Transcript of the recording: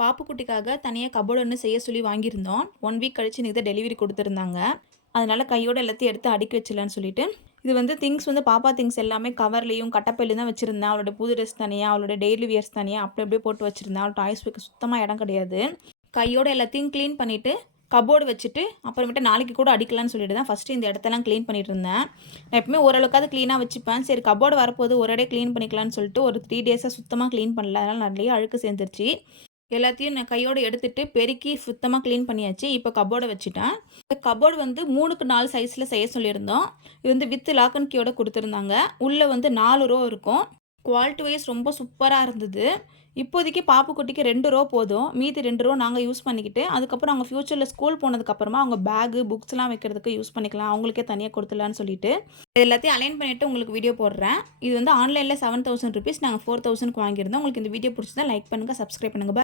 பாப்புக்குட்டிக்காக தனியாக கபோர்டு ஒன்று செய்ய சொல்லி வாங்கியிருந்தோம். 1 வீக் கழிச்சு இன்னைக்கு தான் டெலிவரி கொடுத்துருந்தாங்க. அதனால கையோட எல்லாத்தையும் எடுத்து அடுக்கி வச்சிடலான்னு சொல்லிட்டு, இது வந்து திங்ஸ் வந்து பாப்பா திங்ஸ் எல்லாமே கவர்லேயும் கட்டப்பையிலும் தான் வச்சுருந்தேன். அவளோட புது ட்ரெஸ் தனியாக, அவளோட டெய்லி வியர்ஸ் தனியாக அப்படி அப்படியே போட்டு வச்சுருந்தேன். அவள் டாய்ஸ் வைக்க சுத்தமாக இடம் கிடையாது. கையோட எல்லாத்தையும் க்ளீன் பண்ணிவிட்டு கபோர்டு வச்சுட்டு அப்புறமேட்டு நாளைக்கு கூட அடிக்கலான்னு சொல்லிட்டு தான் ஃபஸ்ட்டு இந்த இடத்தெல்லாம் க்ளீன் பண்ணிட்டு இருந்தேன். நான் எப்பவுமே ஓரளவுக்காவது க்ளீனாக வச்சுப்பேன். சரி கபோர்டு வரப்போது ஒரே க்ளீன் பண்ணிக்கலான்னு சொல்லிட்டு ஒரு 3 டேஸாக சுத்தமாக க்ளீன் பண்ணல. அதனால் நிறைய அழுக்கு சேர்ந்துருச்சு. எல்லாத்தையும் நான் கையோடு எடுத்துட்டு பெருக்கி சுத்தமாக க்ளீன் பண்ணியாச்சு. இப்போ கபோர்டை வச்சுட்டேன். கபோர்டு வந்து 3க்கு 4 சைஸில் செய்ய சொல்லியிருந்தோம். இது வந்து வித் லாக் அண்ட் கீயோட கொடுத்துருந்தாங்க. உள்ளே வந்து 4 ரோ இருக்கும். குவாலிட்டி வைஸ் ரொம்ப சூப்பராக இருந்தது. இப்போதைக்கு பாப்புக்குட்டிக்கு 2 ரோ போதும். மீதி 2 ரோ நாங்கள் யூஸ் பண்ணிக்கிட்டு, அதுக்கப்புறம் அவங்க ஃப்யூச்சரில் ஸ்கூல் போனதுக்கப்புறமா அவங்க பேகு, புக்ஸ்லாம் வைக்கிறதுக்கு யூஸ் பண்ணிக்கலாம். அவங்களுக்கே தனியாக கொடுத்துடலான்னு சொல்லிட்டு, இது எல்லாத்தையும் அலைன் பண்ணிவிட்டு உங்களுக்கு வீடியோ போடுறேன். இது வந்து ஆன்லைனில் ₹7,000 நாங்கள் 4,000க்கு வாங்கியிருந்தோம். உங்களுக்கு இந்த வீடியோ பிடிச்சதா லைக் பண்ணுங்கள், சப்ஸ்கிரைப் பண்ணுங்கள்.